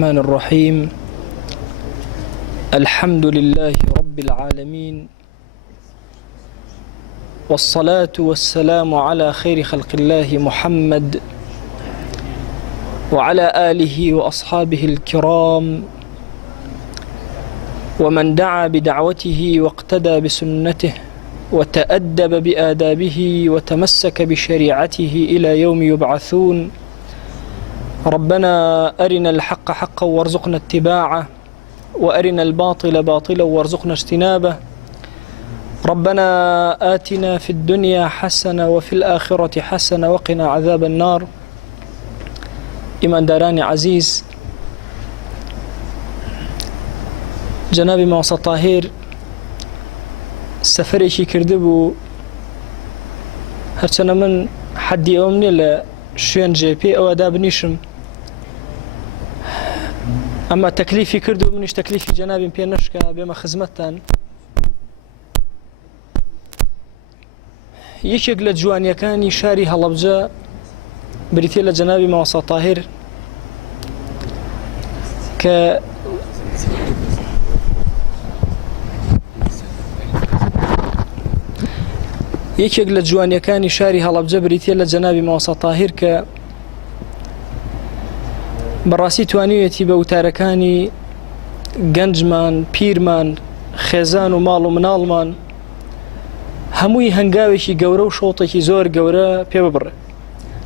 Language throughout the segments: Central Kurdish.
الرحمن الرحيم. الحمد لله رب العالمين، والصلاة والسلام على خير خلق الله محمد وعلى آله وأصحابه الكرام ومن دعا بدعوته واقتدى بسنته وتأدب بآدابه وتمسك بشريعته إلى يوم يبعثون. ربنا أرنا الحق حقا وارزقنا اتباعه، وأرنا الباطل باطلا وارزقنا اجتنابه. ربنا آتنا في الدنيا حسنة وفي الآخرة حسنة وقنا عذاب النار. إيمان داراني عزيز، جنابي موسى طاهر سفرێکی کردبوو، هەرچەنە من حەدی ئەوم نییە لە شوێنجێ پێی ئەوە دابنیشم، ئەمە تەکلیفی کرد و منیش تەکلیفی جەنابیم پێ نەشکا بێمە خزمەتتان. یەکێک لە جوانیەکانی شاری هەڵەبجە بریتێ لە جەنابی مەوەسا طاهر کە یەکێک لە جوانیەکانی شاری هەڵەبجە بریتێ لە جەنابی مەوەسا طاهر کە بەڕاستی توانیوێتی بە وتارەکانی گەنجمان، پیرمان، خێزان و ماڵ و مناڵمان هەمووی هەنگاوێکی گەورە و شەوتێکی زۆر گەورە پێ ببڕێ.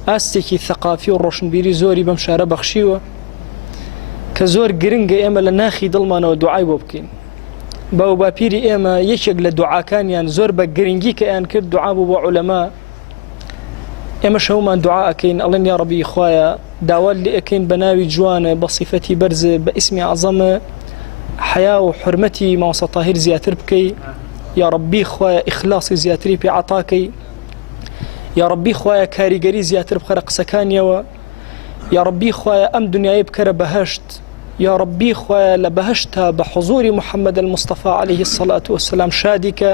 ئاستێکی ثەقافی و ڕۆشنبیری زۆری بەم شارە بەخشیوە کە زۆر گرنگە ئێمە لە ناخی دڵمانەوە دوعای بۆ بکەین. باو باپیری ئێمە یەکێک لە دوعاکانیان زۆر بە گرنگی کە ئەیان کرد دوعا بوو بۆ عولەما. ئێمە شەومان دوعا ئەکەین، ئەڵێن یا ڕەبی خوایە داوات لێ ئەکەین بە ناوی جوانە، بە صیفەتی بەرزە، بە ئیسمی عەزەمە، حیا و حورمەتی مەوەسا طاهر زیاتر بکەی. یا ڕەبی خوایە ئیخلاسی زیاتری پێ عەتاکەی. یا ڕەبی خوایە کاریگەری زیاتر بخەرە قسەکانیەوە. یا ڕەبی خوایە ئەم دنیای بکەرە بەهەشت. یا ڕەبی خوایە لە بەهەشتا بە حوزوری محەممەد المستەفا عەلەیهی السەڵات وەسەلام شادیکە.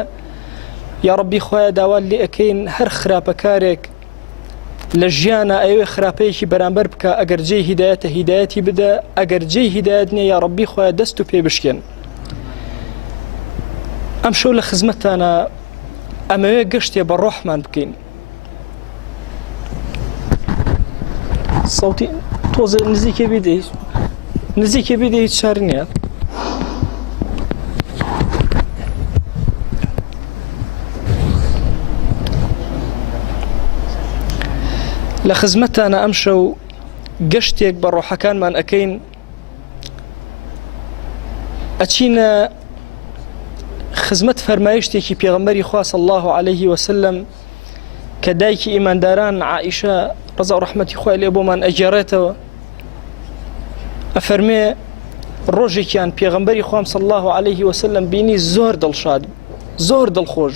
یا ڕەبی خوایە داوات لێ ئەکەین هەر خراپەکارێک لە ژیانە ئەوێ خراپەیەکی بەرامبەر بکە، ئەگەر جێی هیدایەتە هیدایەتی بدە، ئەگەر جێی هیدایەت نییە یا ڕەبی خوایە دەست و پێ بشکێن. ئەم شەو لە خزمەتتانە ئەمەوێ گەشتێ بە ڕۆحمان بکەین. سەوتی تۆزە نزیکێ بیدەیت، نزیکێ بیدە هیچ شار نییە. لە خزمەتتانە ئەم شەو گەشتێک بە ڕۆحەکانمان ئەکەین، ئەچینە خزمەت فەرمایشتێکی پێغەمبەری خوا صلی الله عەلەیه وسلم کە دایکی ئیمانداران عائیشە ڕەزا و ڕەحمەتی خوای لێ بۆمان ئەگێڕێتەوە. ئەفەرمێ ڕۆژێکیان پێغەمبەری خوام صلی الله عەلەیه وسلم بینی زۆر دڵشاد، زۆر دڵخۆش.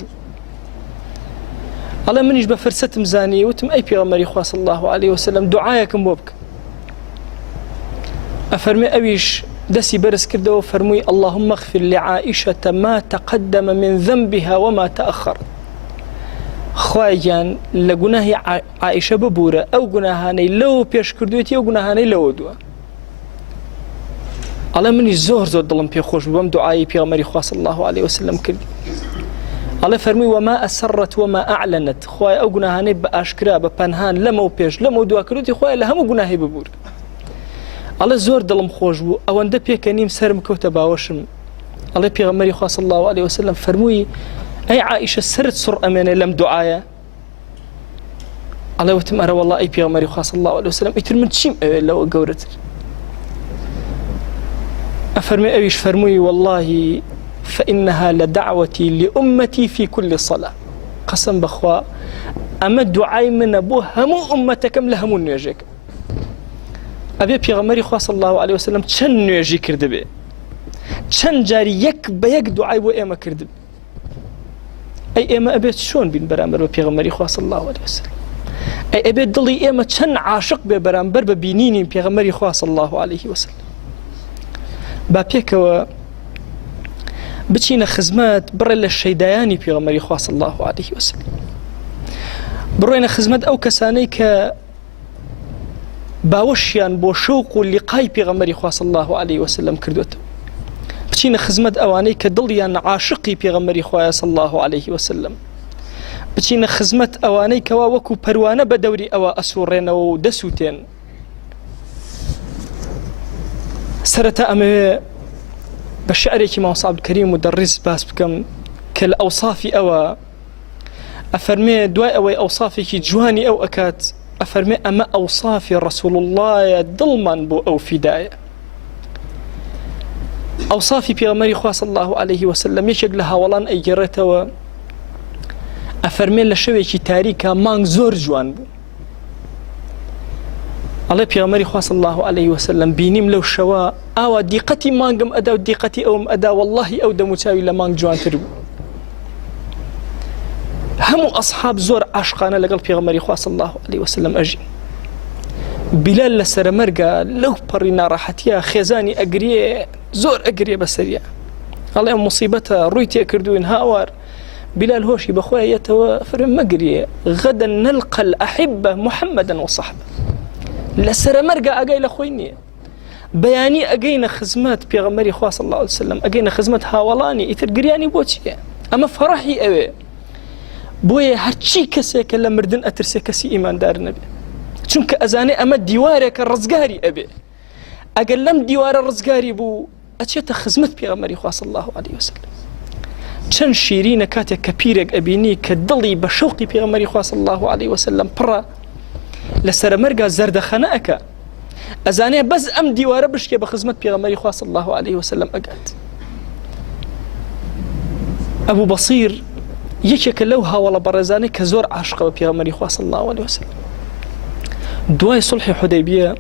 ئەڵێ منیش بە فرسەتم زانی، وتم ئەی پێغەمبەری خوا صلی الله عەلەیه وسلم دوعایەکم بۆ بکە. ئەفەرمێ ئەویش دەستی بەرز کردەوە فەرمووی اللهم اغفر لعائشة ما تقدم من ذنبها وما تأخر. خوایان لە گوناهی عائشە ببورە ئەو گوناهانەی لەو پێش کردوێتی ئەو گوناهانەی لەوە دووە. ئەڵێ منیش زۆر زۆر دڵم پێ خۆش بوو بەم دوعای پێغەمبەری خوا صلی الله عەلەیه وسلم کردی. ئەڵێ فەرمووی وما أسرت وما أعلنت، خوای ئەو گوناهانەی بە ئاشکرا بە پەنهان لەمە و پێش لەمە و دوا کردوێتی خوای لە هەموو گوناهی ببور. ئەڵێ زۆر دڵم خۆش بوو، ئەوەندە پێکەنیم سەرم کەوتە باوەشم. ئەڵێ پێغەمبەری خوا صلی الله عەلەیه وسلم فەرمووی ئەی عائیشە سرت سڕ ئەمێنێ لەم دوعایە؟ ئەڵێ وتم ئەرە وەڵڵا ئەی پێغەمبەری خوا صلی الله عەلەیه وسلم ئیتر من چیم ئەوێ لەوە گەورەتر؟ ئەفەرمێ ئەویش فەرمووی والله فإنها لدعوتي لأمتي في كل صلاة. قسم بخوا أما دعاي من أبو همو أمتكم لهمو نواجيك. أبي بيغمري خوا صلى الله عليه وسلم چن نواجي كرد بي، چن جاري يك بيك دعاي بو إيما كرد بي. أي إيما أبيت شون بين برامبر بيغمري خوا صلى الله عليه وسلم. أي أبيت ضلي إيما چن عاشق بي برامبر ببينيني بيغمري خوا صلى الله عليه وسلم. باپێکەوە بچینە خزمەت بڕێ لە شەیدایانی پێغەمبەری خوا صلی الله عەلەیه وسلم، بڕۆینە خزمەت ئەو کەسانەی کە باوەشیان بۆ شەوق و لیقای پێغەمبەری خوا صلی الله عليه وسلم کردوێتەوە بچینە خزمەت ئەوانەی کە دڵیان عاشقی پێغەمبەری خوایە صلی الله عليه وسلم بچینە خزمەت ئەوانەی کەوا وەکو پەروانە بە دەوری ئەوە ئەسوڕێنەوە و دەسووتێن سەرەتا ئەمەوێ بە شعرێکی مامۆستا عەبدولکەریم مودەڕیس باس بکەم کە لە ئەوسافی ئەوە ئەفەرمێ دوای ئەوەی ئەوسافێکی جوانی ئەو ئەکات ئەفەرمێ ئەمە ئەوسافی ڕەسوڵ اللهە دڵمان بۆ ئەو فیدایە ئەوسافی پێغەمبەری خوا صلی الله عليه وسلم یەکێک لە هاوڵان ئەیگەڕێتەوە ئەفەرمێ لە شەوێکی تاریکە مانگ زۆر جوان بوو ئەڵێ پێغەمبەری خوا صلی الله عليه وسلم بینیم لەو شەوە ئاوا دیقەتی مانگم ئەدا و دیقەتی ئەوم ئەدا واللهی ئەو دەموچاوی لە مانگ جوانتر بوو هەموو ئەصحاب زۆر عاشقانە لەگەڵ پێغەمبەری خوا صلی الله عليه وسلم ئەژین بیلال لە سەرمەرگە لەو پەڕی ناڕەحەتیە خێزانی ئەگرێ زۆر ئەگرێ بەسەریە ئەڵێ ئەم موسیبەتە ڕووی تێکردوین هاوار بلال هۆشی بەخۆی یەتەوە فەرمێ مەگرێ غەدەن نەلقە الأحبة محەممەدەن وصەحبە لە سەرمەرگە ئەگەی لە خۆی نییە بەیانی ئەگەینە خزمەت پێغەمبەری خوا صلی الله عليه وسلم ئەگەینە خزمەت هاوڵانی ئیتر گریانی بۆ چییە ئەمە فەڕەحی ئەوێ بۆیە هەرچی کەسێکە لە مردن ئەترسێ کەسی ئیماندار نەبێ چونکە ئەزانێ ئەمە دیوارێکە ڕزگاری ئەبێ ئەگەر لەم دیوارە ڕزگاری بوو ئەچێتە خزمەت پێغەمبەری خوا صلی الله عليه وسلم چەند شیرینە کاتێک کە پیرێک ئەبینی کە دڵی بە شەوقی پێغەمبەری خوا صلی الله عليه وسلم پڕە لە سەرمەرگە زەردەخەنە ئەکا ئەزانێ بەس ئەم دیوارە بشکێ بە خزمەت پێغەمبەری خوا صلی الله عليه وسلم ئەگات ئەبوو بەسیر یەکێکە لەو هاوڵە بەڕێزانەی کە زۆر عاشقە بە پێغەمبەری خوا صلی الله عليه وسلم دوای سڵحی حودەیبیە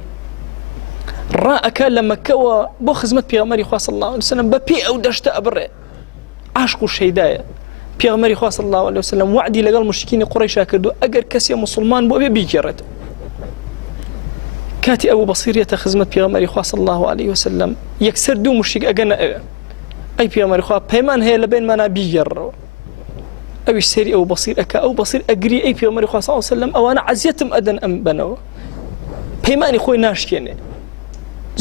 ڕائەکا لە مەکەوە بۆ خزمەت پێغەمبەری خوا صلی الله عليه وسلم بە پێی ئەو دەشتە ئەبڕێ عاشق و شەیدایە پێغەمبەری خوا صلی الله عليه وسلم وعدی لەگەڵ مشرکینی قوڕەیشا کردو ئەگەر کەسێ مسلمان بۆ بێ بیگێڕێتەوە کاتی ئەبوو بەسیر یەتە خزمەت پێغەمبەری خوا صلی الله عليه وسلم یەکسەر دوو مشریک ئەگەنە ئەوێ ئەی پێغەمبەری خوا پەیمان هەیە لە بینمانە بیگێڕەوە ئەویش سێری ئەو بەسیر ئەکا ئەو بەسیر ئەگری ئەی پێغەمبەری خوا صلی الله عليه وسلم ئەوانە عەزیەتم ئەدەن ئەم بنەوە پەیمانی خۆی ناشکێنێ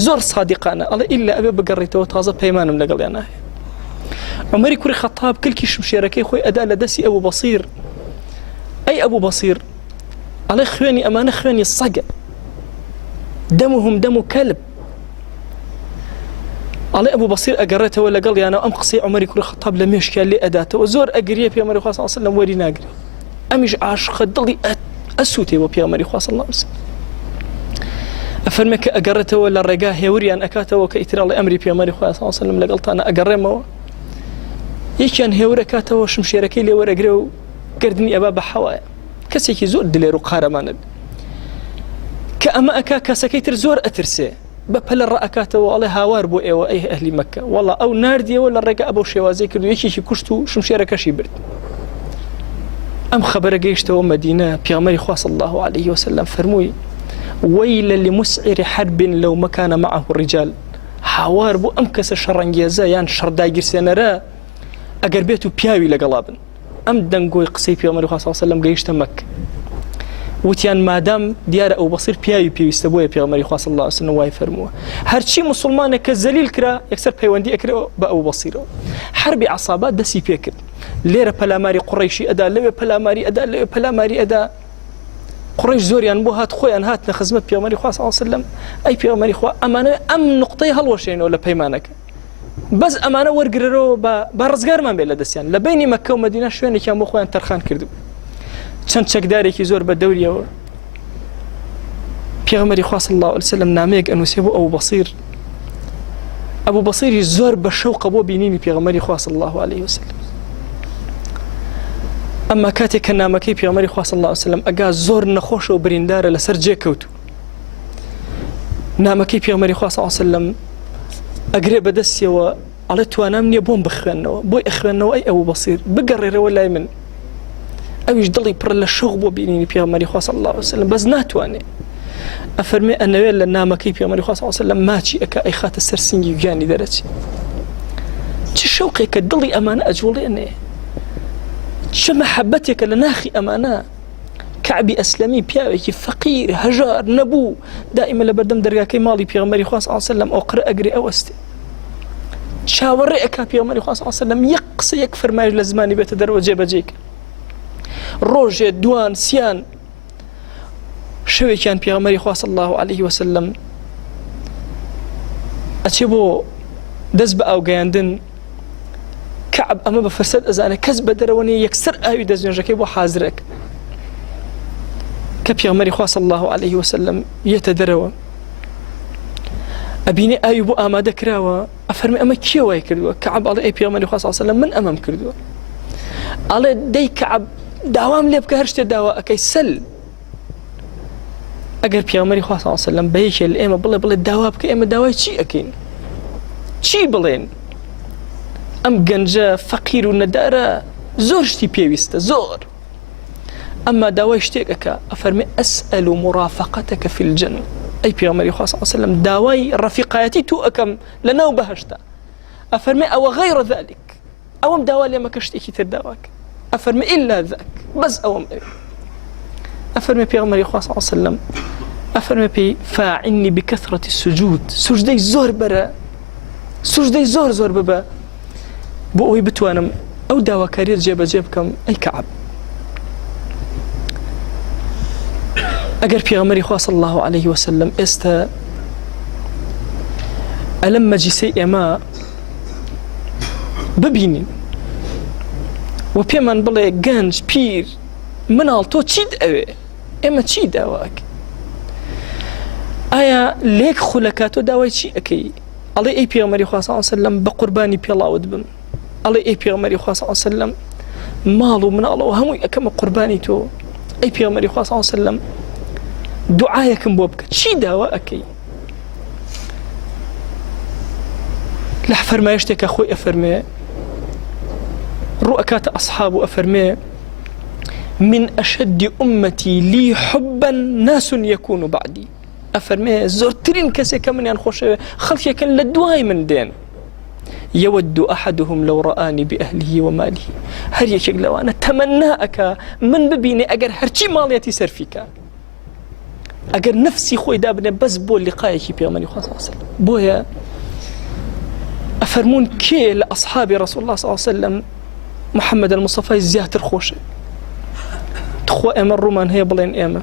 زۆر صادقانە ئەڵێ ئیلا ئەبێ بگەڕێتەوە تازە پەیمانم لەگەڵیان هەیە عمەری کوڕی خەتاب کلکی شمشێرەکەی خۆی ئەدا لە دەستی ئەبوو بەسیر ئەی ئەبوو بەسیر ئەڵێ خوێنی ئەمانە خوێنی سەگە دەمهم دەم و کەلب ئەڵێ ئەبوو بەسیر ئەگەڕێتەوە لەگەڵیانە ئەم قسەی عمەری کوڕی خەتاب لە مێشکیان لێ ئەداتەوە زۆر ئەگریە پێغەمبەری خوا صلی الله عليه وسلم وەری ناگرێ ئەمیش عاشقە دڵی ئەسووتێەوە پێغەمبەری خوا صلی الله عليه وسلم ئەفەرمێ کە ئەگەڕێتەوە لە ڕێگا هێوریان ئەکاتەوە کە ئیتراڵی ئەمری پێغەمبەری خوا صلی الله عليه وسلم لەگەڵتانە ئەگەڕێمەوە یەکیان هێورە کاتەوە شمشێرەکەی لێ وەرەگرێ و گردنی ئەبا بە حەوایە کەسێکی زۆر دلێر و قارەمانە کە ئەمە ئەکا کەسەکەی تر زۆر ئەترسێ بە پەلە ڕائەکاتەوە ئەڵێ هاوار بۆ ئێوە ئەی ئەهلی مەککە وەڵا ئەو ناردیەوە لە ڕێگە ئەبەو شێوازەی کرد و یەکێکی کوشت و شمشێرەکەشی برد ئەم خەبەرە گەیشتەوە مەدینە پێغەمبەری خوا صلی الله عليه وسلم فەرمووی ويل لمسعر حرب لو ما كان معه الرجال هاوار بۆ ئەم کەسە شەڕەنگێزە یان شەڕداگیرسێنەرە ئەگەر بێت و پیاوی لەگەڵابن ئەم دەنگۆی قسەی پێغەمبەری خوا صلی الله عليه وسلم گەیشتە مەککە وتیان مادام دیارە ئەو بەسیر پیاوی پێویستە بۆیە پێغەمبەری خوا صلی الله عليه وسلم وای فەرمووە هەرچی مسلمانە کە زەلیل کرا یەکسەر پەیوەندی ئەکرێەوە بە ئەو بەسیرەوە حربی عەسابات دەستی پێ کرد لێرە پەلاماری قوڕەیشی ئەدا لەوێ پەلاماری ئەدا لەوێ پەلاماری ئەدا قوڕەیش زۆریان بۆ هات خۆیان هاتنە خزمەت پێغەمبەری خوا صلی الله عليه وسلم ئەی پێغەمبەری خوا ئەمانە ئەم نوقتەی هەڵوەشێنەوە لە پەیمانەکە بەس ئەمانە وەرگرەوە بە ڕزگارمان بێ لە دەستیان لە بینی مەککە و مەدینە شوێنێکیان بۆ خۆیان تەرخان کردو چەند چەکدارێکی زۆر بە دەوریەوە پێغەمبەری خوا صلی الله عليه وسلم نامەیەک ئەنووسێ بۆ ئەبوو بەسیر ئەبوو بەسیری زۆر بە شەوقە بۆ بینینی پێغەمبەری خوا صلی الله عليه وسلم ئەمما کاتێک کە نامەکەی پێغەمبەری خوا صلی الله عليه وسلم ئەگا زۆر نەخۆشە و بریندارە لەسەر جێکەوتو نامەکەی پێغەمبەری خوا صلی الله عليه وسلم ئەگرێ بەدەستیەوە ئەڵێ توانام نییە بۆم بخوێنەوە بۆی ئەخوێنەوە ئەی ئەبوو بەسیر بگەڕێرەوە لای من ئەویش دڵی پڕ لە شەوق بۆ بینینی پێغەمبەری خوا صلی الله عليه وسلم بەس ناتوانێ ئەفەرمێ ئەنەوێت لە نامەکەی پێغەمبەری خوا صلی الله عليه وسلم ماچی ئەکا ئەی خاتە سەر سنگی گیانی دەرەچی چ شەوقێکە دڵی ئەمانە ئەجوڵێنێ چه محەبەتێکە لە ناخی ئەمانە کە كعبي أسلمي بياوكي فقير هجار نبو دائما لبردم درجاكي مالي بيغمري خاص صلى الله عليه وسلم أو قرأ أجري أو أستي شاور رأيك بيغمري خاص صلى الله عليه وسلم يقص يكفر ما لزماني بيتدر وجيب جيك روجي دوان سيان شوي كان بيغمري خاص صلى الله عليه وسلم أتشبو دزب أو جاندن كعب أما بفرسد أزانه كذب دروني يكسر أيو دزنجكي بو حازرك كبيغمري خوا صلى الله عليه وسلم يتدروا أبيني أيو بو آماده كراوا أفرمي أما كيوا يكردوا كعب على أي بيغمري خوا صلى الله عليه وسلم من أمام كردوا على دي كعب داوام ليبك هرشت داوا أكي سل أجر بيغمري خوا صلى الله عليه وسلم بيش الإيمة بلا داوابك إيمة داواي شي أكين شي بلين أم جنجا فقير وندارة زور شتي بيويستا زور أما داواي شتيكك أفرمي أسأل مرافقتك في الجنة أي بيغمري خاص صلى الله عليه وسلم داواي رفيقاتي تو أكم لناو بهشتا أفرمي أو غير ذلك أوم داوا لما كشتيكي ترداواك أفرمي إلا ذاك بس أوم أفرمي بيغمري خاص صلى الله عليه وسلم أفرمي بي فاعني بكثرة السجود سجدي زور برا سجدي زور ببا بۆ ئەوەی بتوانم ئەو داواکاریە جێبەجێ بکەم ئەی کەعب ئەگەر پێغەمبەری خوا صلی الله عليه وسلم ئێستا ئەلەم مەجلیسەی ئێمە ببینین و پێمان بڵێ گەنج پیر مناڵ تۆ چیت ئەوێ ئێمە چی داواک ئایا لێک خولەکات تۆ داوای چی ئەکەی ئەڵێ ئەی پێغەمبەری خوا صلی الله عليه وسلم بە قوربانی پێڵاوت بم الله أي بيغمري خاص صلى الله عليه وسلم مالو من الله وهم أكم قرباني تو أي بيغمري خاص صلى الله عليه وسلم دعايكم بوبك شي دواءكي لحفر ما يشتك أخوي أفرمي رؤكات أصحابه أفرمي من أشد أمتي لي حبا ناس يكون بعدي أفرمي زورترين كسي كمن ينخوش خلفي كان لدواي من دين يود أحدهم لو رآني بأهله وماله هل يشك لو أنا تمناك من ببيني أجر هرشي ماليتي سرفيك أجر نفسي خوي دابني بس بول لقائك بيغمري خاص صلى الله عليه وسلم بويا أفرمون كي لأصحاب رسول الله صلى الله عليه وسلم محمد المصطفى زيادة الخوشة تخوى إما الرومان هي بلين إما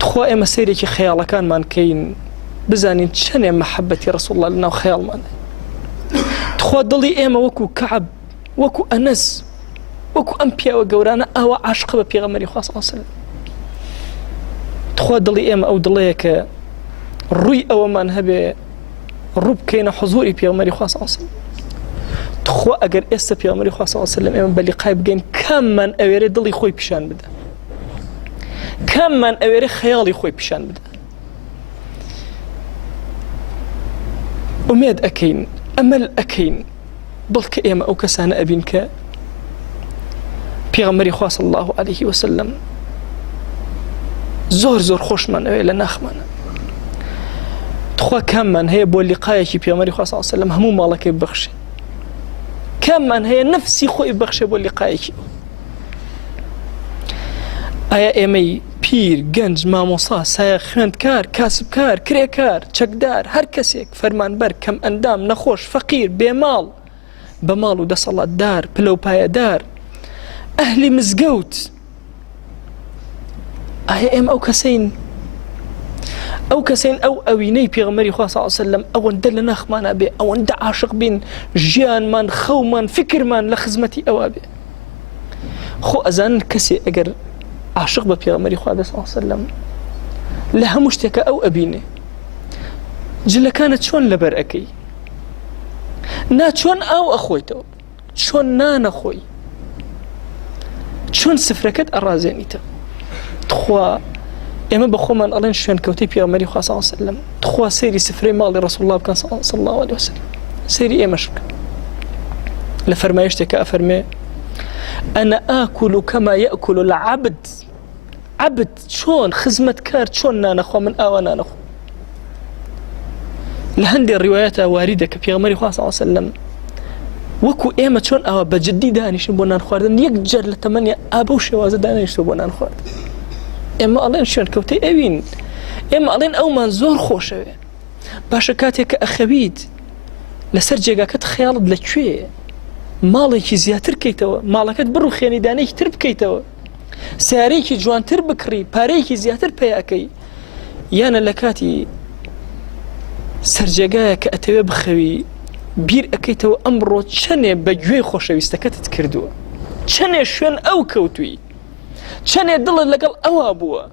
تخوى إما سيري كي خيالة كان مان كين بزانين شنو محبة رسول الله لنا وخيال مانا تخوى ضلي إما وكو كعب وكو أنس وكو أنبياء وقورانا أو عاشق ببيغمري خاص صلى الله عليه وسلم تخوى ضلي إما أو ضليك الرؤي أو ما نهبي الرب كينا حضوري بيغمري خاص صلى الله عليه وسلم تخوى أجر إستا بيغمري خاص صلى الله عليه وسلم إما بلقاي بجين كم من أويري ضلي خوي بشان بدا كم من أويري خيالي خوي بشان بدا أميد أكين أمل أكين بلك إيما أو كسانا أبينك بيغمري خوا صلى الله عليه وسلم زور خوش من أوي لناخ من تخوا كم من هي بول لقايك بيغمري خوا صلى الله عليه وسلم همو مالك يبخشي كم من هي نفسي خو يبخشي بول لقايك آيا إيمي پیر گەنج مامۆسا سایە خوێندکار کاسبکار کرێکار چەکدار هەر کەسێک فەرمانبەر کەم ئەندام نەخۆش فەقیر بێماڵ بە ماڵ و دەسەڵاتدار پلەپایەدار ئەهلی مزگەوت ئایا ئێمە ئەو کەسین ئەو ئەوینەی پێغەمبەری خوا صلی الله علیه وسلم ئەوەندە لە ناخمانە بێ ئەوەندە عاشق بین ژیانمان خەومان فکرمان لە خزمەتی ئەوە بێ خۆ ئەزانن کەسێ ئەگەر عاشق ببيغمري خوا صلى الله عليه وسلم لها مشتكى أو أبينه جل كانت شون لبرأكي نا شون أو أخويته شون نانا أخوي شون سفركت أرازينيته تخوا إما بخو من ألين شون كوتي بيغمري خوا صلى الله عليه وسلم تخوا سيري سفري مالي رسول الله كان صلى الله عليه وسلم سيري إما شبك لفرمايشتك أفرمي أنا آكل كما يأكل العبد عبد شون خزمة كار شون نانخو من آوانا نخو لهندي الروايات واردة كبيغمري خوا صلى الله عليه وسلم وەکو ئێمە چۆن ئەوە بە جددی دانیشن بۆ نان خواردن یەک جار لە تەمەنی ئابە و شێوازە دانیشتەوە بۆ نان خواردن. ئێمە ئەڵێن شوێن کەوتەی ئەوین، ئێمە ئەڵێن ئەومان زۆر خۆشەوێ. باشە کاتێک کە ئەخەویت لەسەر جێگاکەت خەیاڵت لەکوێیە، ماڵێکی زیاتر بکەیتەوە، ماڵەکەت بڕ و خێنەیدانێکی تر بکەیتەوە، سیارەیەکی جوانتر بکڕی، پارەیەکی زیاتر پێیاکەی، یانە لە کاتی سەرجێگایە کە ئەتەوێ بخەوی بیر ئەەکەیتەوە ئەمڕۆ چەنێ بە گوێی خۆشەویستەکەتت کردووە، چەنێ شوێن ئەو کەوتووی، چەنێ دڵت لەگەڵ ئەوە بووە.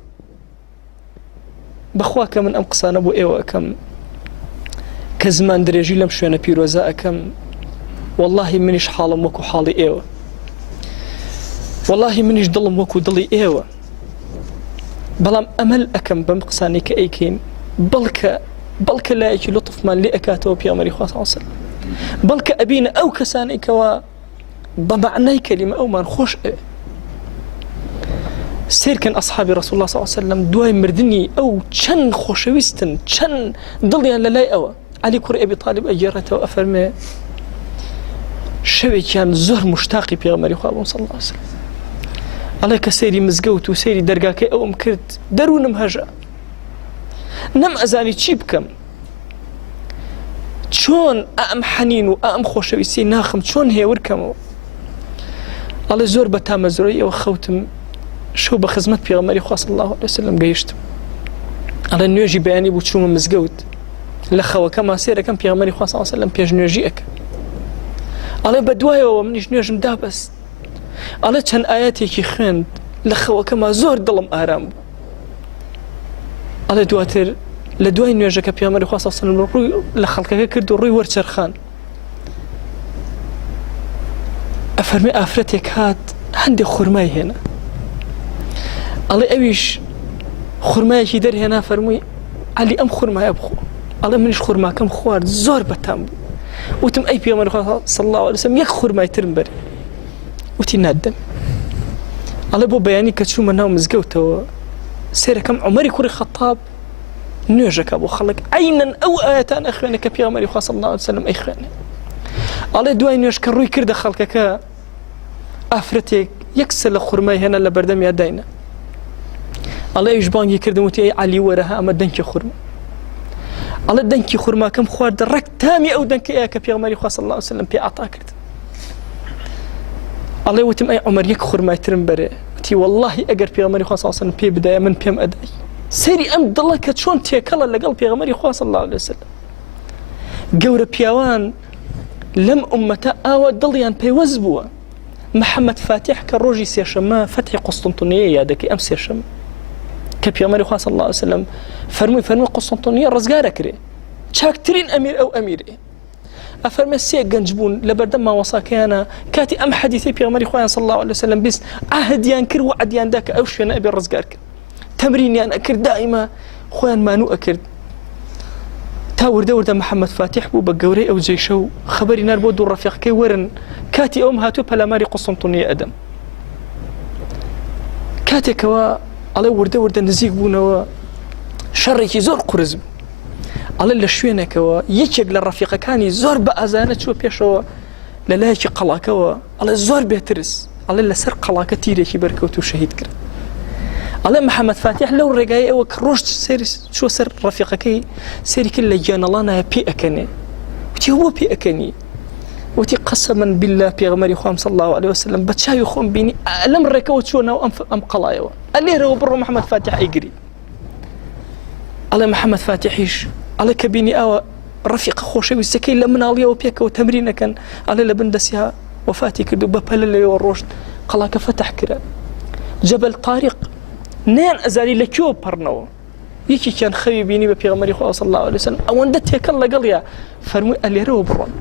بەخوا کە من ئەم قسانە بۆ ئێوە ئەەکەم کە زمان درێژی لەم شوێنە پیرۆزە ئەەکەم، واللهی منیش حاڵم وەکو حاڵی ئێوە، واللهی منیش دڵم وەکو دڵی ئێوە. بەڵام ئەمەل ئەەکەم بەم قسانەی کە ئەیکەین بەڵکە لایەکی لطفمان لێ ئەکاتەوە پێغەمبەری خوا صلی الله علیه وسلم، بەڵکە ئەبینە ئەو کەسانەی کەوا بە معنای کەلیمە ئەومان خۆش ئەوێ. سیرکەن ئەصحابی ڕەسوڵ الله صلی الله علیه وسلم دوای مردنی ئەو چەند خۆشەویستن، چەند دڵیان لەلای ئەوە. علی کوڕی ئەبی طالب ئەگێڕێتەوە ئەفەرمێ شەوێکیان زۆر مشتاقی پێغەمبەری خوا بوون صلی الله علیه وسلم. ئەڵێ کە سەیری مزگەوت و سەیری دەرگاکەی ئەوم کرد دەروونم هەژە، نەم ئەزانی چی بکەم، چۆن ئەم حەنین و ئەم خۆشەویستی ناخم چۆن هێورکەمەوە. ئەڵێ زۆر بە تامەزرۆی ئەوە خەوتم، شەو بە خزمەت پێغەمبەری خوا صلی الله علیه وسلم گەیشتم. ئەڵێ نوێژی بەیانی بوو چوومە مزگەوت، لە خەوەکەما سێرەکەم پێغەمبەری خوا صلی الله علیه وسلم پێش نوێژی ئەکە. ئەڵێ بەدوایەوە منیش نوێژم دابەست، ئەڵێ چەند ئاەتێکی خوێند لە خەوەکەما زۆر دڵم ئارام بوو. ئەڵێ دواتر لە دوای نوێژەکە پێغەمبەری خوا صلی الله علیه وسلم ڕووی لە خەڵکەکە کرد و ڕووی وەرچەرخان. ئەفەرمێ ئافرەتێک هات هەندێک خورمای هێنا، ئەڵێ ئەویش خورمایەکی دەرهێنا، فەرمووی عەلی ئەم خورمایە بخۆ. ئەڵێ منیش خورماکەم خوارد زۆر بەتام بوو. وتم ئەی پێغەمبەری خوا صلی الله علیه وسلم یەک خورمای ترم بەرێ. وتی نادەم. ئەڵێ بۆ بەیانی کە چوومە ناو مزگەوتەوە سێرەکەم عومەری کوڕی خەتاب نوێژەکە بۆ خەڵک عینەن ئەو ئاەتان ئەخوێنێ کە پێغەمبەری خوا صلی الله علیه وسلم ئەیخوێنێ. ئەڵێ دوای نوێژ کە ڕووی کردە خەڵکەکە ئافرەتێک یەکسە لە خورمای هێنا لە بەردەمی داینە. ئەڵێ ئەویش بانگی کردم وتی ئەی عەلی وەرەها ئەمە دەنکی خورما. ئەڵێ دەنکی خورماکەم خواردە ڕەک تامی ئەو دەنکەیە کە پێغەمبەری خوا صلی الله علیه وسلم پێ عەتا کرد. ئەڵێ وتم ئەی عومەر یەک خورمای ترم بەرێ. وتی واللهی ئەگەر پێغەمبەری خوا صلی الله علیه وسلم پێ بدایە من پێم ئەدای. سەیری ئەم دڵە کە چۆن تێکەڵە لەگەڵ پێغەمبەری خوا صلی الله علیه وسلم. گەورە پیاوان لەم ئومەتە ئاوە دڵیان پەیوەست بووە. محەممەد فاتح کە ڕۆژی سێشەمە فەتحی قوستنطینیە یادەکەی ئەم سێشەمە کە پێغەمبەری خوا صلی الله علیه وسلم فەرمووی قوستنطینیە ڕزگارە کرێ، چاکترین ئەمیر ئەو ئەمیرێ. ئەفەرمێ سێ گەنج بوون لە بەردەم ماوەساکەیانە کاتی ئەم حەدیثەی پێغەمبەری خوا صلی الله علیه وسلم بیست عەهدیان کرد و عەدیاندا کە ئەو شوێنە ئەبێ ڕزگار کرد. تەمرینیان ئەکرد، دائیما خۆیان مانوو ئەکرد. تا وردە محەممەد فاتح بوو بە گەورەی ئەو جێشە و خەبەری نار بۆ دوو ڕەفیقەکەی وەرن کاتی ئەوم هاتووە پەلاماری قوستنطینیە ئەدەم. کاتێکەوە ئەڵێ وردە نزیک بوونەوە شەڕێکی زۆر قورس بوو. ئەڵێ لە شوێنێکەوە یەکێک لە ڕەفیقەکانی زۆر بە ئازانە چووە پێشەوە لە لایەکی قەڵاکەوە، ئەڵێ زۆر بێترس، ئەڵێ لەسەر قەڵاکە تیرێکی بەرکەوت و شەهید کرد. ئەڵێ محەممەد فاتح لەو ڕێگای ئەوە کە ڕۆژ چووە سەر ڕەفیقەکەی سێری کرد لە گیانەڵانایە پێ ئەکەنێ. وتی بۆ پێ ئەکەنی؟ وتی قەسەمەن بالله پێغەمبەری خوام صلی الله علیه وسلم بە چاوی خۆم بینی لەم ڕێکەوە چووە ناو ئەم قەڵایەوە، ئەلێرەوە بڕۆ محەممەد فاتح ئەیگری. ئەڵێ محەممەد فاتحیش ئەڵێ کە بینی ئەوە ڕەفیقە خۆشەویستەکەی لە مناڵیەوە پێکەوە تەمرینەکەن، ئەڵێ لە بندەسیها وەفاتی کرد و بە پەلە لەوێەوە ڕۆشت، قەڵاکە فەتح کرا. جەبەل طارق نیان ئەزاری لەکوێوە پەڕنەوە، یەکێکیان خەوی بینی بە پێغەمبەری خوا صلی الله علیه وسلم ئەوەندە تێکەڵ لەگەڵیا، فەرمووی ئەلێرەوە بڕۆن،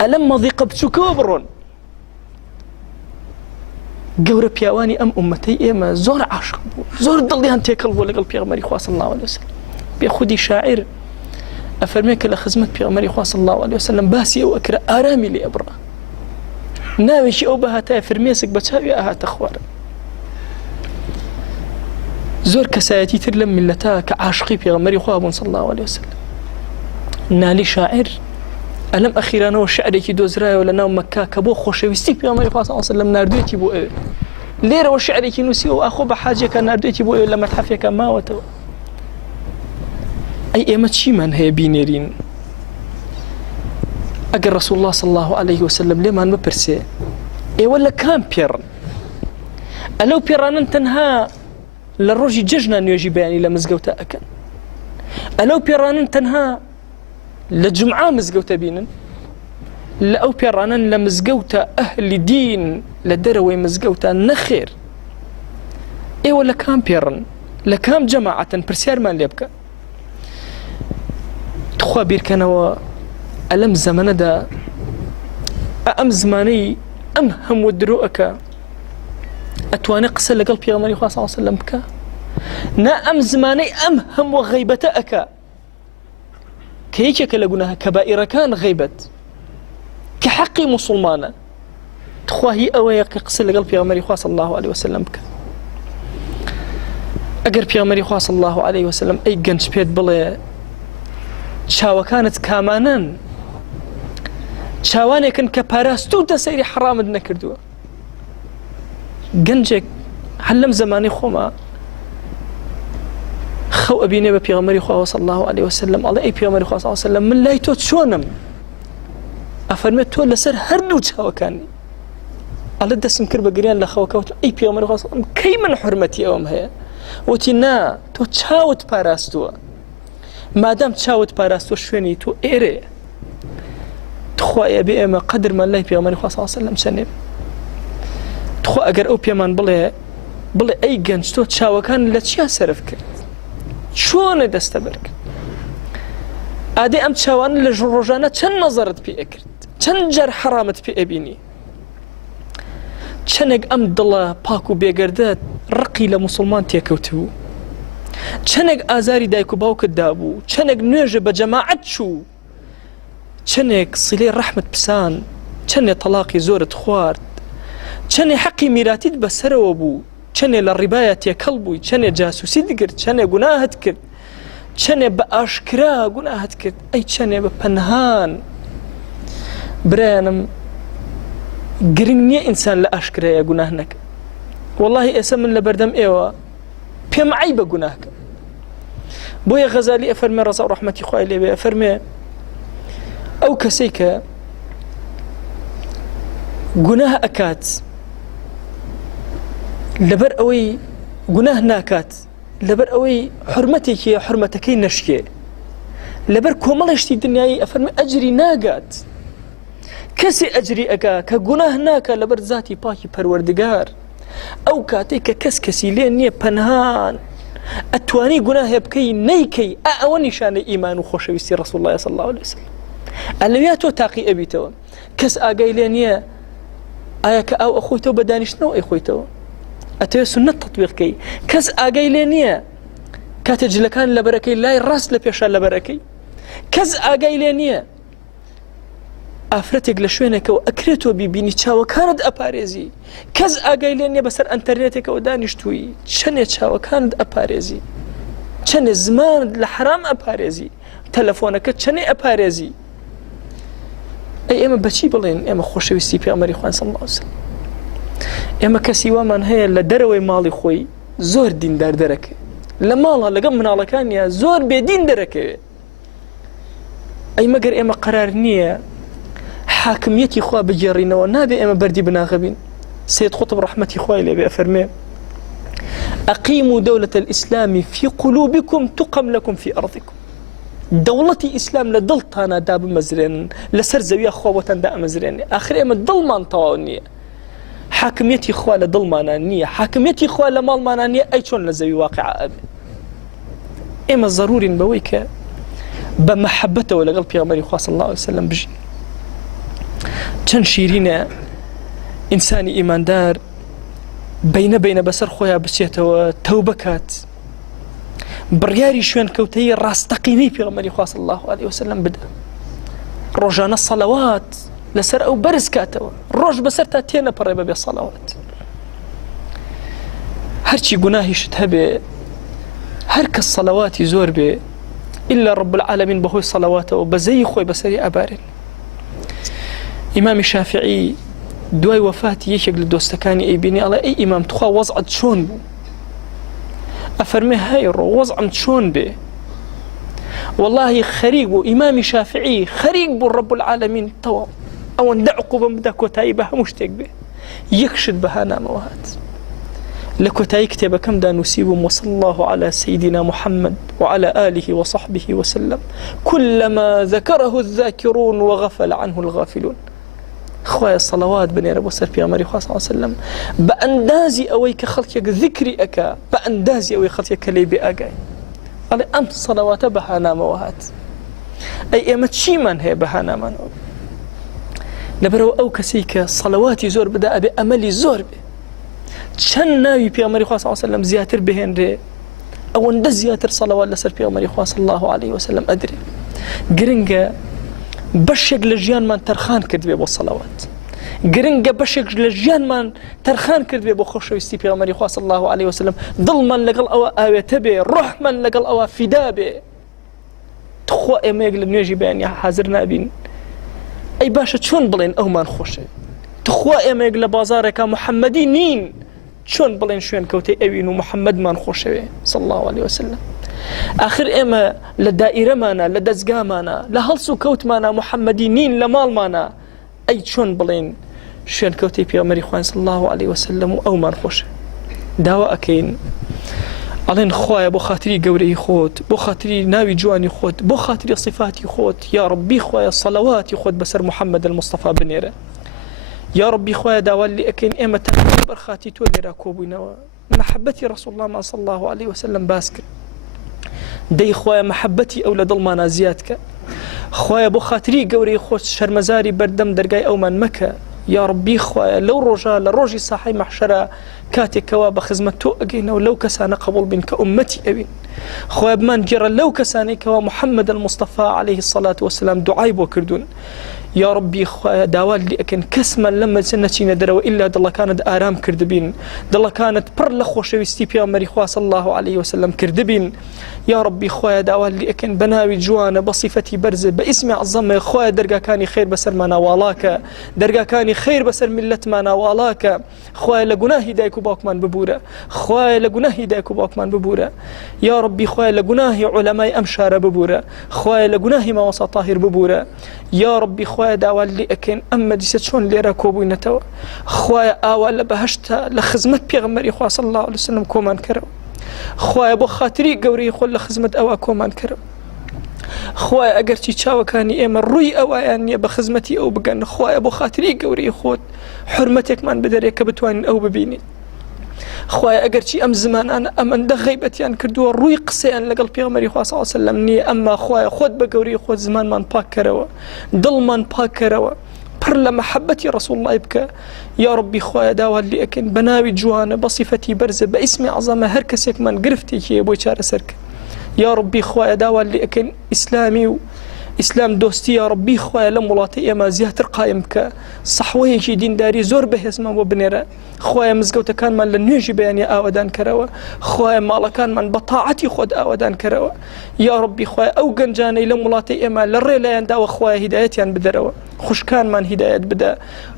ئەلەم مەضیقە بچووکەوە بڕۆن. گەورە پیاوانی ئەم ئومەتەی ئێمە زۆر عاشق بوو، زۆر دڵیان تێکەڵ بوو لەگەڵ پێغەمبەری خوا صلی الله علیه وسلم. بێ خودی شاعر ئەفەرمێ کە لە خزمەت پێغەمبەری خوا صلی الله علیه وسلم باسی ئەو ئەکرا ئارامی لێ ئەبڕا، ناوێکی ئەو بەهاتایە فرمێسک بە چاوی ئاهاتە خوارە. زۆر کەسایەتی تر لەم میلەتە کە عاشقی پێغەمبەری خوا بوون صلی الله علیه وسلم. نالی شاعر ئەلەم ئەخیرانەوە شعرێکی دۆزرایەوە لە ناو مەککا کە بۆ خۆشەویستی پێغەمبەری خوا صلی الله علیه وسلم ناردوێتی بۆ ئێوە لێرەوە شعرێکی نووسیەوە ئاخۆ بە حاجێکە ناردوێتی بۆ ئێوە لە مەتحەفێکە ماوەتەوە ئەی ئێمە چیمان هەیە بینێرین ئەگەر ڕەسوڵ الله صلی الله عليه وسلم لێمان بپرسێ ئێوە لە کام پێڕن ئەلەو پێڕانن تەنها لە ڕۆژی جەژنە نوێژی بەیانی لە مزگەوتە ئەکەن ئەلەو پێڕانن تەنها لە جمعە مزگەوتە بینن لە ئەو پێڕانن لە مزگەوتە ئەهلی دین لە دەرەوەی مزگەوتە نەخێر ئێوە لە کام پێڕن لە کام جەماعەتن پرسیارمان لێ بکە تخوا بیرکەنەوە ئەلەم زەمەنەدا ئەم زمانەی ئەم هەموو درۆئەکە ئەتوانێت قسە لەگەڵ پێغەمبەری خوا صلی الله علیه وسلم بکە نا ئەم زمانەی ئەم هەموو غەیبەتە ئەکە کە یەکێکە لە گوناهە کەبائیرەکان غەیبەت کە حەقی موسڵمانە تخوا هی ئەوەیە کە قسە لەگەڵ پێغەمبەری خوا صلی الله عليه وسلم بکە ئەگەر پێغەمبەری خوا صلی الله عليه وسلم ئەی گەنج پێت بڵێ چاوەکانت کامانن چاوانێکن کە پاراستوتە سەیری حرامت نەکردووە گەنجێک هەر لەم زەمانەی خۆمە خەو ئەبینێ بە پێغەمبەری خوا صلی الله عليه وسلم ئەڵێ ئەی پێغەمبەری خوا صلی الله عليه وسلم من لای تۆ چۆنم ئەفەرمێت تۆ لەسەر هەردوو چاوەکانی ئەڵێ دەستم کرد بە گریان لە خەوەکەوت ئەی پێغەمبەری خوا صلی الله عليه وسلم کەی من حورمەتی ئەوم هەیە وتی نا تۆ چاوت پاراستووە مادام چاوت پاراستووە شوێنی تۆ ئێرەیە تخوایە بێ ئێمە قەدرمان لای پێغەمبەری خوا صلی الله عليه وسلم چەندێ تخوا ئەگەر ئەو پێمان بڵێ ئەی گەنج تۆ چاوەکان لە چیا سەرف کرد چۆنە دەستە بەرکرد ئادەی ئەم چاوانە لە ڕۆژانە چەند نەزەرت پێ ئەکرد چەند جار حرامت پێ ئەبینی چەندێک ئەم دڵە پاک و بێگەردە ڕقی لە موسڵمان تێکەوتبوو چەندێک ئازاری دایک و باوکت دابوو چەندێک نوێژە بە جەماعەت چوو چەندێک سیلەی ڕەحمت پسان چەندێک تەلاقی زۆرت خوارد چەندێک حەقی میراتیت بەسەرەوە بوو چەندێک لە ڕیبایە تێکەڵ بووی چەندێک جاسوسی دەکرد چەندێک گوناهت کرد چەندێک بە ئاشکرا گوناهت کرد ئەی چەندێک بە پەنهان برایانم گرنگ نییە ئینسان لە ئاشکرایە گوناه نەکە وەڵڵاهی ئێستا من لە بەردەم ئێوە پێم عەیبە گوناهکە بۆیە غەزالی ئەفەرمێ ڕەزا و ڕەحمەتی خوای لێبێ ئەفەرمێ ئەو کەسەی کە گوناه ئەکات لەبەر ئەوەی گوناه ناکات لەبەر ئەوەی حورمەتێکی حورمەتەکەی نەشکێ لەبەر کۆمەڵێشتی دنیایی ئەفەرمێ ئەجری ناگات کەسی ئەجری ئەکا کە گوناه ناکە لەبەر زاتی پاکی پەروەردگار ئەو کاتێک کە کەسی لێ نییە پەنهان ئەتوانی گوناهێ بکەی نەیکەی ئەوە نیشانەی ئیمان و خۆشەویستی ڕەسوڵ الله صلی الله عليه وسلم ئەلەویا تۆ تاقی ئەبیتەوە کەس ئاگای لێ نییە ئایا کە ئەو ئەخۆیتەوە بە دانیشتنەوە ئەیخۆیتەوە ئەتەوێت سنەت تەطبیقکەی کەس ئاگای لێ نییە کاتە جلەکان لەبەرەکەی لای ڕاست لە پێشە لەبەرەکەی کەس ئاگای لێ نییە ئافرەتێک لە شوێنێکەوە ئەکرێتەوە بیبینی چاوەکانت ئەپارێزی کەس ئاگای لێ نییە بەسەر ئەنتەرنێتێکەوە دانیشتووی چەندێ چاوەکانت ئەپارێزی چەندێ زمانت لە حرام ئەپارێزی تەلەفۆنەکە چەندێ ئەپارێزی ئەی ئێمە بەچی بڵێن ئێمە خۆشەویستی پێغەمبەری خوا صلی الله علیه وسلم ئێمە کەسی وامان هەیە لە دەرەوەی ماڵی خۆی زۆر دیندار دەرەکە لە ماڵە لەگەڵ مناڵەکانیە زۆر بێدین دەرەکەوێ ئەی مەگەر ئێمە قەرار نییە حاکمیەتی خوا بگێڕینەوە نابێ ئێمە بەردی بناغە بین سید قوطب ڕەحمەتی خوای لێبێ ئەفەرمێ أقيموا دولة الإسلام في قلوبكم تقم لكم في أرضكم دولتي إسلام لدلتانا داب مزرين لسر زوية خوابتان دا مزرين آخر إما دلمان طواونية حاكميتي خواه لدلمانانية حاكميتي خواه لمالمانانية أي چون لزوي واقعة أبي إما ضروري بويك بمحبته ولقل بيغمري خواه صلى الله عليه وسلم بجي چەند شیرینە ئینسانی ئیماندار بەینە بەسەر خۆیان بچێتەوە تەوبە کات بڕیاری شوێن کەوتەی ڕاستەقینەی پێغەمبەری خوا صلی الله عليه وسلم بدە ڕۆژانە سەڵەوات لەسەر ئەو بەرز کاتەوە ڕۆژ بەسەر تا تێنەپەڕێ بەبێ سەڵەوات هەرچی گوناهیشت هەبێ هەر کەس سەڵەواتی زۆر بێ ئیلا رب العالمین بەهۆی سەڵەواتەوە بەزەی خۆی بەسەری ئەبارێن ئیمامی شافعی دوای وەفاتی یەکێک لە دۆستەکانی ئەیبینی ئەڵێ ئەی ئیمام تخوا وەزعت چۆن بوو؟ ئەفەرمێ هەیڕۆ وەزعم چۆن بێ؟ والله خەریک بوو ئیمامی شافعی خەریک بوو ڕەب العالەمین تەواو ئەوەندە عقوبەم بدا کۆتایی بە هەموو شتێک بێ یەک شت بەها نامەوە هات لە کۆتایی کتێبەکەمدا نووسیبووم وصلى الله على سيدنا محمد وعلى آله وصحبه وسلم كلما ذكره الذاكرون وغفل عنه الغافلون خوای صلوات بنێرە بۆ سەر پێغەمبەری خوا صلی الله عليه وسلم بە ئەندازی ئەوەی کە خەڵکێک ذکری ئەکا بە ئەندازی ئەوەی خەڵکێک کە لێ بێ ئاگای ئەڵێ ئەم سەڵەواتە بەها نامەوە هات ئەی ئێمە چیمان هەیە بەها نامانەوە لەبەرەوە ئەو کەسەی کە سەڵەواتی زۆر بدا ئەبێ ئەمەلی زۆر بێ چەند ناوی پێغەمبەری خوا صلی الله عليه وسلم زیاتر بهێنرێ ئەوەندە زیاتر سەڵەوات لەسەر پێغەمبەری خوا صلی الله عليه وسلم ئەدرێ گرنگە بەشێک لە ژیانمان تەرخان کردبێ بۆ سەڵەوات گرنگە بەشێک لە ژیانمان تەرخان کردبێ بۆ خۆشەویستی پێغەمبەری خوا صلی الله عليه وسلم دڵمان لەگەڵ ئەوە ئاوێتە بێ ڕۆحمان لەگەڵ ئەوە فیدا بێ تخوا ئێمەیەک لە نوێژی بەیانی حازر نابین ئەی باشە چۆن بڵێن ئەومان خۆشە تخوا ئێمەیەک لە بازارێکە محەممەدی نین چۆن بڵێن شوێن کەوتەی ئەوین و محەممەدمان خۆشەوێ صلی الله عليه وسلم آخر ئێمە لە دائیرەمانە لە دەستگامانە لە هەڵس و کەوتمانە محەممەدی نین لە ماڵمانە ئەی چۆن بڵێن شوێن کەوتەی پێغەمبەری خوا صلی الله عليه وسلم و ئەومان خۆشە داوا ئەکەین ئەڵێن خوایە بۆ خاتری گەورەی خۆت بۆ خاتری ناوی جوانی خۆت بۆ خاتری صفاتی خۆت یا ڕەبی خوایە سەڵەواتی خۆت بەسەر محەممەد المستەفا بنێرە یا ڕەبی خوایە داوا لێ ئەکەین ئێمە تەنها بەرخاتی تۆ لێرە کۆبووینەوە محەبەتی ڕەسوڵ الله صلی الله عليه وسلم باس کرد دەی خوایە محەبەتی ئەو لە دڵمانە زیاد کە خوایە بۆ خاتری گەورەی خۆت شەرمەزاری بەردەم دەرگای ئەومان مەکە یا ڕەبی خوایە لەو ڕۆژە لە ڕۆژی ساحەی مەحشەرە کاتێکەوە بە خزمەت تۆ ئەگەینەوە لەو کەسانە قبول بین کە ئومەتی ئەوین خوایە بمان گێڕە لەو کەسانەی کەوا محەممەد المستەفا عليه الصلاة والسلام دوعای بۆ کردوون یا ڕەبی خوایە داوات لێ ئەکەن کەسمان لەم مەجلسە نەچینە دەرەوە ئیلا دڵەکانت ئارام کردبین دڵەکانت پڕ لە خۆشەویستی پێغەمبەری خوا صلی الله عليه وسلم کردبین یا ڕەبی خوایە داوات لێ ئەکەن بە ناوی جوانە بە صیفەتی بەرزت بە ئیسمی عەزەمە خوایە دەرگاکانی خەیر بەسەرمانە واڵاکە دەرگاکانی خەیر بەسەر میلەتمانە واڵاکە خوایە لە گوناهی دایک و باوکمان ببورە خوایە لە گوناهی دایک و باوکمان ببورە یا ڕەبی خوایە لە گوناهی عولەمای ئەم شارە ببورە خوایە لە گوناهی مامۆستا تاهیر ببورە یا ڕەبی خوایە داوا لێ ئەکەین ئەم مەجلیسە چۆن لێرە کۆبووینەتەوە خوایە ئاوا لە بەهەشتە لە خزمەت پێغەمبەری خوا صلی الله عليه وسلم کۆمان کەرەوە خوایە بۆ خاتری گەورەی خۆت لە خزمەت ئەوە کۆمان کەرەوە خوایە ئەگەرچی چاوەکانی ئێمە ڕووی ئەوایان نییە بە خزمەتی ئەو بگەن خوایە بۆ خاتری گەورەی خۆت حورمەتێکمان بدەرێ کە بتوانین ئەو ببینین خوایە ئەگەرچی ئەم زمانانە ئەمەندە غەیبەتیان کردووە ڕووی قسەیان لەگەڵ پێغەمبەری خوا صلی الله عليه وسلم نییە ئەمما خوایە خۆت بە گەورەی خۆت زمانمان پاک کەرەوە دڵمان پاک کەرەوە پڕ لە محەبەتی ڕەسوڵ الله بکە یا ڕەبی خوایە داوات لێ ئەکەین بە ناوی جوانە بە صیفەتی بەرزە بە ئیسمی عەزەمە هەر کەسێکمان گرفتێکی هەیە بۆی چارەسەر کە یا ڕەبی خوایە داوات لێ ئەکەین ئیسلامی و ئیسلام دۆستی یا ڕەبی خوایە لەم وڵاتی ئێمە زیاتر قایم بکە سەحوەیەکی دینداری زۆر بەهێزمان بۆ بنێرە خوایە مزگەوتەکانمان لە نوێژی بەیانی ئاوادان کەرەوە خوایە ماڵەکانمان بە تاعەتی خۆت ئاوادان کەرەوە یا ڕەبی خوایە ئەو گەنجانەی لەم وڵاتی ئێمە لە ڕێ لایەنداوە خوایە هیدایەتیان بدەرەوە خوشکانمان هیدایەت بدە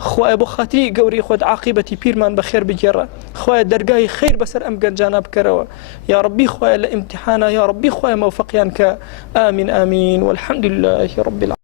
خوایە بۆ خاتری گەورەی خۆت عاقبەتی پیرمان بەخێر بگێڕە خوایە دەرگای خەیر بەسەر ئەم گەنجانە بکەرەوە یا ڕەبی خوایە لە ئیمتیحانە یا ڕەبی خوایە مەوفەقیان کە ئامین ئامین والحەمدولله رب العالمین